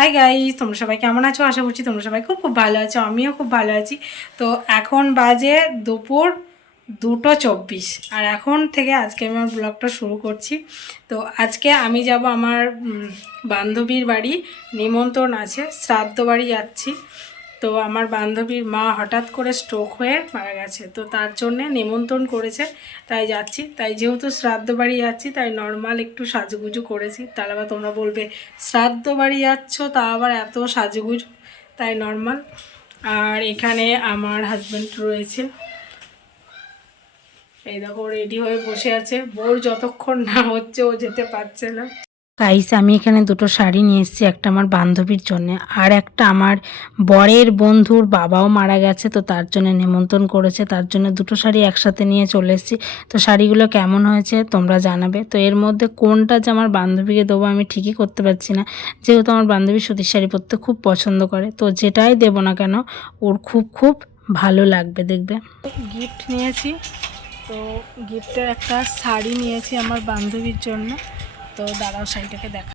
Hi guys তোমরা সবাই কেমন আছো? আশা করছি তোমরা সবাই খুব খুব ভালো আছো, আমিও খুব ভালো আছি। তো এখন বাজে দুপুর দুটো চব্বিশ, আর এখন থেকে আজকে আমি আমার ব্লগটা শুরু করছি। তো আজকে আমি যাব আমার বান্ধবীর বাড়ি, নিমন্ত্রণ আছে, শ্রাদ্ধ বাড়ি যাচ্ছি। তো আমার বান্ধবীর মা হঠাৎ করে স্ট্রোক হয়ে মারা গেছে। তো তার জন্যে নিমন্ত্রণ করেছে, তাই যাচ্ছি। তাই যেহেতু শ্রাদ্ধ বাড়ি যাচ্ছি, তাই নর্মাল একটু সাজুগুজু করেছি। তাহলে আবার তোমরা বলবে, শ্রাদ্ধ বাড়ি যাচ্ছ, তা আবার এত সাজুগুজু? তাই নর্মাল আর এখানে আমার হাজব্যান্ড রয়েছে। এই দেখো রেডি হয়ে বসে আছে। বোর যতক্ষণ না হচ্ছে, ও যেতে পারছে না। গাইস, আমি এখানে দুটো শাড়ি নিয়ে এসেছি, একটা আমার বান্ধবীর জন্য আর একটা আমার বরের বন্ধুর বাবাও মারা গেছে, তো তার জন্য নিমন্ত্রণ করেছে, তার জন্য দুটো শাড়ি একসাথে নিয়ে চলে এসেছি। তো শাড়িগুলো কেমন হয়েছে তোমরা জানাবে। তো এর মধ্যে কোনটা যে আমার বান্ধবীকে দেবো আমি ঠিকই করতে পারছি না। যেহেতু আমার বান্ধবী সুতির শাড়ি পরতে খুব পছন্দ করে, তো যেটাই দেবো না কেন, ওর খুব খুব ভালো লাগবে, দেখবে। গিফট নিয়েছি, তো গিফটের একটা শাড়ি নিয়েছি আমার বান্ধবীর জন্য। তো দাদাও শাড়িটাকে দেখা।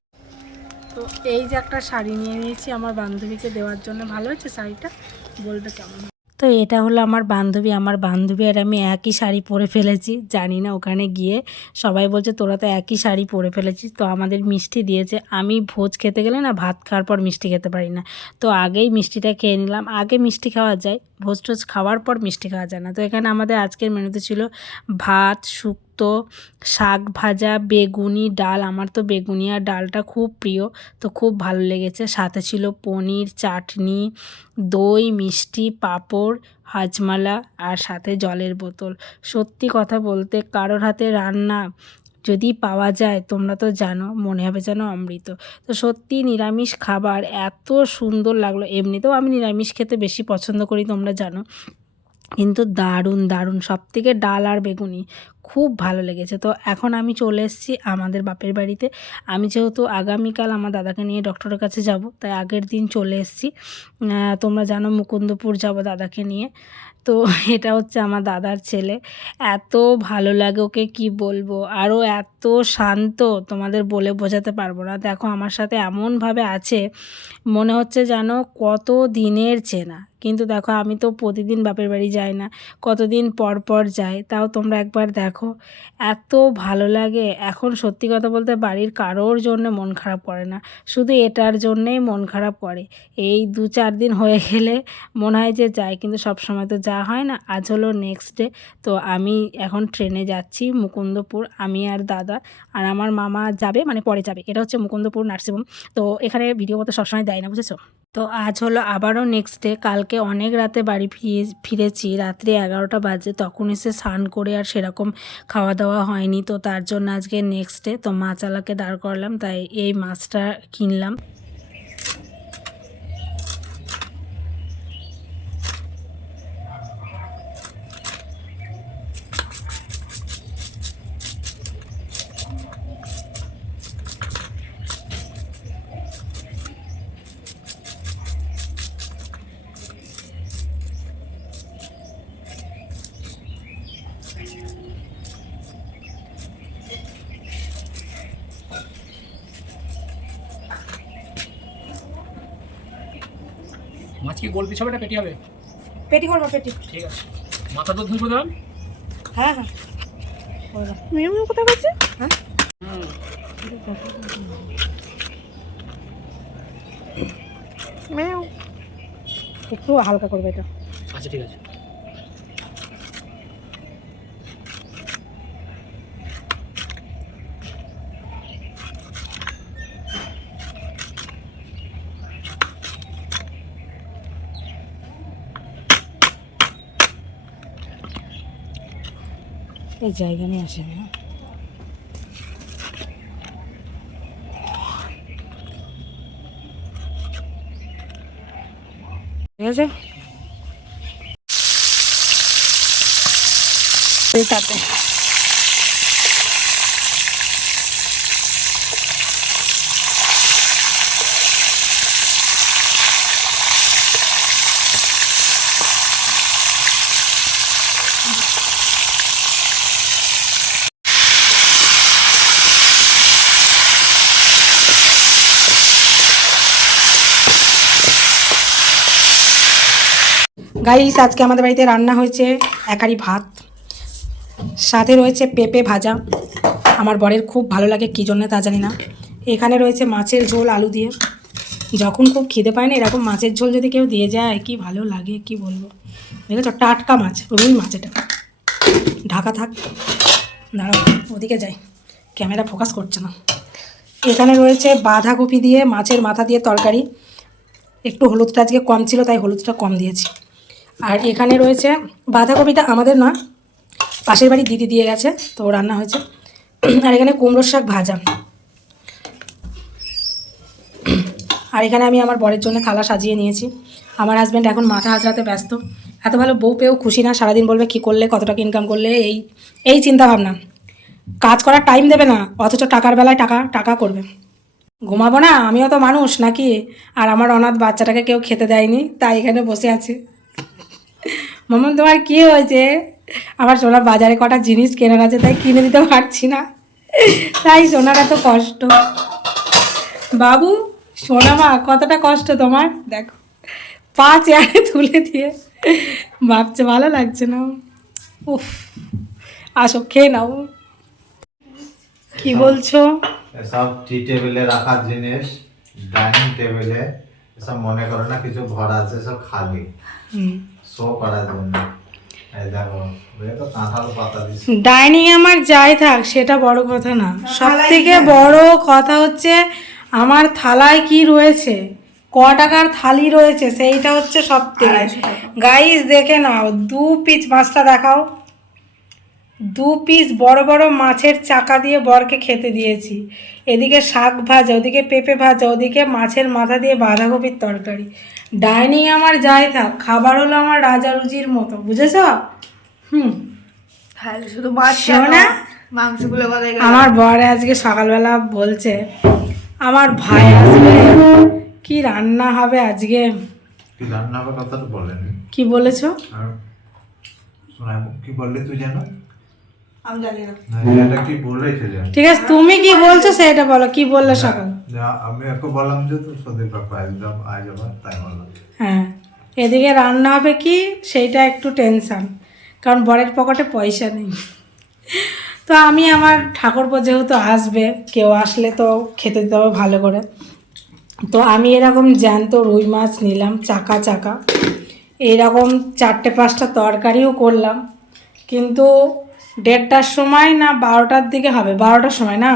তো এই যে একটা শাড়ি নিয়ে নিয়েছি আমার বান্ধবীকে দেওয়ার জন্য। ভালো হয়েছে শাড়িটা? বলবে কেমন? তো এটা হলো আমার বান্ধবী। আমার বান্ধবী আর আমি একই শাড়ি পরে ফেলেছি। জানি না ওখানে গিয়ে সবাই বলছে, তোরা তো একই শাড়ি পরে ফেলেছিস। তো আমাদের মিষ্টি দিয়েছে। আমি ভোজ খেতে গেলে না ভাত খাওয়ার পর মিষ্টি খেতে পারি না। তো আগেই মিষ্টিটা খেয়ে নিলাম। আগে মিষ্টি খাওয়া যায়। ভোজ টোজ খাওয়ার পর মিষ্টি খাওয়া যায় না। তো এখানে আমাদের আজকের মেনুতে ছিল ভাত, শুক্তো, শাক ভাজা, বেগুনি, ডাল। আমার তো বেগুনি আর ডালটা খুব প্রিয়, তো খুব ভালো লেগেছে। সাথে ছিল পনির, চাটনি, দই, মিষ্টি, পাঁপড়, হাজমালা আর সাথে জলের বোতল। সত্যি কথা বলতে কারোর হাতে রান্না যদি পাওয়া যায়, তোমরা তো জানো, মনে হবে যেন অমৃত। তো সত্যি নিরামিষ খাবার এত সুন্দর লাগল। এমনিতেও আমি নিরামিষ খেতে বেশি পছন্দ করি, তোমরা জানো। কিন্তু দারুণ দারুণ সব থেকে ডাল আর বেগুনি খুব ভালো লেগেছে। তো এখন আমি চলে এসেছি আমাদের বাপের বাড়িতে। আমি যেহেতু আগামীকাল আমার দাদাকে নিয়ে ডক্টরের কাছে যাব, তাই আগের দিন চলে এসেছি। তোমরা জানো মুকুন্দপুর যাব দাদাকে নিয়ে। তো এটা হচ্ছে আমার দাদার ছেলে। এত ভালো লাগে ওকে কি বলব? আরও এত শান্ত, তোমাদের বলে বোঝাতে পারব না। দেখো, আমার সাথে এমনভাবে আছে, মনে হচ্ছে যেন কত দিনের চেনা। কিন্তু দেখো আমি তো প্রতিদিন বাপের বাড়ি যাই না। কতদিন পর পর যাই, তাও তোমরা একবার দেখো। এত ভালো লাগে। এখন সত্যি কথা বলতে বাড়ির কারোর জন্য মন খারাপ করে না। শুধু এটার জন্যেই মন খারাপ করে। এই দু চার দিন হয়ে গেলে মনে হয় যে যাই, কিন্তু সব সময় তো যাওয়া হয় না। আজ হলো নেক্সট ডে তো আমি এখন ট্রেনে যাচ্ছি মুকুন্দপুর। আমি আর দাদা আর আমার মামা যাবে মানে পরে যাবে। এটা হচ্ছে মুকুন্দপুর নার্সিংহোম। তো এখানে ভিডিও মতো সবসময় দেয় না, বুঝেছ? তো আজ হলো আবারও নেক্সট ডে কালকে অনেক রাতে বাড়ি ফিরে ফিরেছি, রাত্রি এগারোটা বাজে, তখন এসে স্নান করে আর সেরকম খাওয়া দাওয়া হয়নি, তো তার জন্য আজকে নেক্সট ডে তো মাছ আলাকে দাঁড় করলাম, তাই এই মাছটা কিনলাম। কি গোল পিস হবে না পেটি হবে? পেটি করব পেটি। ঠিক আছে। মাথা তো ধুই দাম হ্যাঁ হ্যাঁ। মেয়ে কোথায় গেছে? হ্যাঁ। মেয়ে। একটু হালকা করবে এটা। আচ্ছা ঠিক আছে। এই জায়গা নিয়ে আসে না। ঠিক আছে? এই তাতে। গাইস আজকে আমাদের বাড়িতে রান্না হয়েছে একারি ভাত। সাথে রয়েছে পেঁপে ভাজা। আমার বরের খুব ভালো লাগে, কী জন্য তা জানি না। এখানে রয়েছে মাছের ঝোল আলু দিয়ে। যখন খুব খিদে পায় না, এরকম মাছের ঝোল যদি কেউ দিয়ে যায়, কি ভালো লাগে, কি বলব। দেখেছ, টাটকা মাছ, রুই মাছ এটা। ঢাকা থাক। দাঁড়াও, ওদিকে যাই। ক্যামেরা ফোকাস করছে না। এখানে রয়েছে বাঁধাকপি দিয়ে, মাছের মাথা দিয়ে তরকারি। একটু হলুদটা আজকে কম ছিল, তাই হলুদটা কম দিয়েছি। আর এখানে রয়েছে বাঁধাকপিটা আমাদের না, পাশের বাড়ি দিদি দিয়ে গেছে, তো রান্না হয়েছে। আর এখানে কুমড়োর শাক ভাজা। আর এখানে আমি আমার বরের জন্য থালা সাজিয়ে নিয়েছি। আমার হাজব্যান্ড এখন মাথা হাজরাতে ব্যস্ত। এত ভালো বউ পেয়েও খুশি না, সারাদিন বলবে কী করলে কত টাকা ইনকাম করলে, এই এই চিন্তা ভাবনা কাজ করার টাইম দেবে না, অথচ টাকার বেলায় টাকা টাকা করবে। ঘুমাবো না, আমিও তো মানুষ নাকি? আর আমার অনাথ বাচ্চাটাকে কেউ খেতে দেয়নি, তাই এখানে বসে আছে। মামন তোমার কি হয়েছে? আমার সোনার বাজারে কটা জিনিস কেনার আছে তাই কিনে দিতে পারছি না। তাই সোনার এত কষ্ট। বাবু সোনা মা কতটা কষ্ট তোমার? দেখো পা চেয়ারে তুলে দিয়ে। ভাবছে ভালো লাগছে না। উফ আসো খেয়ে নাও। কি বলছো? সব টি টেবিলে রাখার জিনিস ডাইনিং টেবিলে এসব মনে করো না কিছু ভরা আছে সব খালি। হুম। ডাইনিং আমার যাই থাক সেটা বড় কথা না। সব থেকে বড় কথা হচ্ছে আমার থালায় কি রয়েছে? ক টাকার থালি রয়েছে সেইটা হচ্ছে সব থেকে। গাইস দেখে নাও দু পিচ মাছটা দেখাও। দু পিস বড় বড় মাছের চাকা দিয়ে বরকে খেতে দিয়েছি। এদিকে শাক ভাজা ওদিকে পেঁপে ভাজা ওদিকে মাছের মাথা দিয়ে বাঁধাকপির তরকারি। ডাইনিং আমার যাই থাক খাবার হলো আমার রাজারুজির মতো বুঝেছ? হুম। শুধু মাছ শোনা? মাংসগুলো আমার বর আজকে সকালবেলা বলছে আমার ভাই আসবে। কি রান্না হবে আজকে? কি রান্না হবে কথাটা বলেনি। কি বলেছ? কি বললি তুই জানো? আমি জানি না। না এটা কি বলেছে ঠিক আছে তুমি কি বলছো সেটা বলো কি বললে সকাল? আমি ওকে বললাম যে তুই সদীপ কাকা একদম আজ যাবার তাই বললাম। হ্যাঁ এদিকে রান্না হবে কি সেইটা একটু টেনশন কারণ বরের পকেটে পয়সা নেই। তো আমি আমার ঠাকুরপো যেহেতু আসবে কেউ আসলে তো খেতে দিতে হবে ভালো করে। তো আমি এরকম জ্যান্ত রুই মাছ নিলাম চাকা চাকা। এইরকম চারটে পাঁচটা তরকারিও করলাম কিন্তু দেড়টার সময় না বারোটার দিকে হবে? বারোটার সময় না?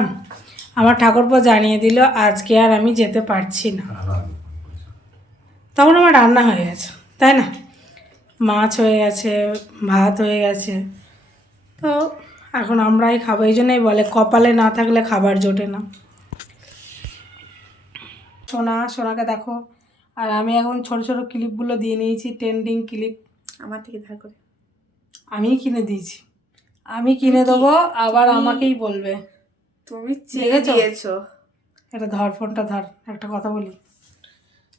আমার ঠাকুরপো জানিয়ে দিল আজকে আর আমি যেতে পারছি না। তখন আমার রান্না হয়ে গেছে তাই না? মাছ হয়ে গেছে ভাত হয়ে গেছে। তো এখন আমরাই খাব এই জন্যই বলে কপালে না থাকলে খাবার জোটে না। সোনা সোনাকে দেখো আর আমি এখন ছোট ছোট ক্লিপগুলো দিয়ে নিয়েছি ট্রেন্ডিং ক্লিপ আমার থেকে ধার করে। আমিই কিনে দিয়েছি। আমি কিনে দেবো আবার আমাকেই বলবে। তুমি চেয়ে? দিয়েছ। এটা ধর ফোনটা ধর একটা কথা বলি।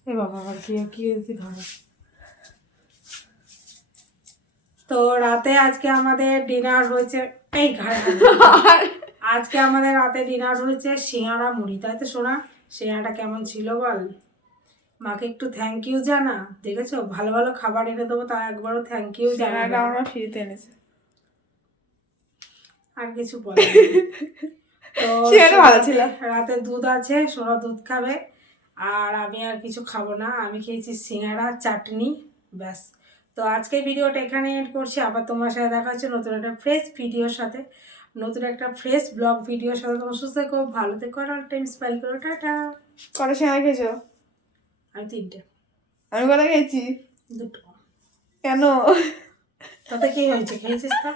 এ বাবা আবার কি কি কি ধর? তো রাতে আজকে আমাদের ডিনার হয়েছে এই। আজকে আমাদের রাতে ডিনার হয়েছে সিঙ্গারা মুড়ি। তাই তো শোনা সিঙ্গারাটা কেমন ছিল বল? মাকে একটু থ্যাংক ইউ জানা। দেখেছ? ভালো ভালো খাবার এনে দেবো তা একবারও থ্যাংক ইউ জানা আমরা ফ্রিতে এনেছে। আর কিছু বলে ভালো ছিল। রাতে দুধ আছে সোনা দুধ খাবে। আর আমি আর কিছু খাব না। আমি খেয়েছি সিঙ্গারা চাটনি ব্যাস। তো আজকে ভিডিওটা এখানে এন্ড করছি। আবার তোমার সাথে দেখা হচ্ছে নতুন একটা ফ্রেশ ভিডিওর সাথে। নতুন একটা ফ্রেশ ব্লগ ভিডিওর সাথে। তোমার সুস্থ থেকো ভালো থেকো আর টাইম স্পেল করো। টাটা। কটা সিঙ্গারা খেয়েছো? আমি তিনটে। আমি কটা খেয়েছি? দুটো। কেন? তাতে কি হয়েছে? খেয়েছিস তা?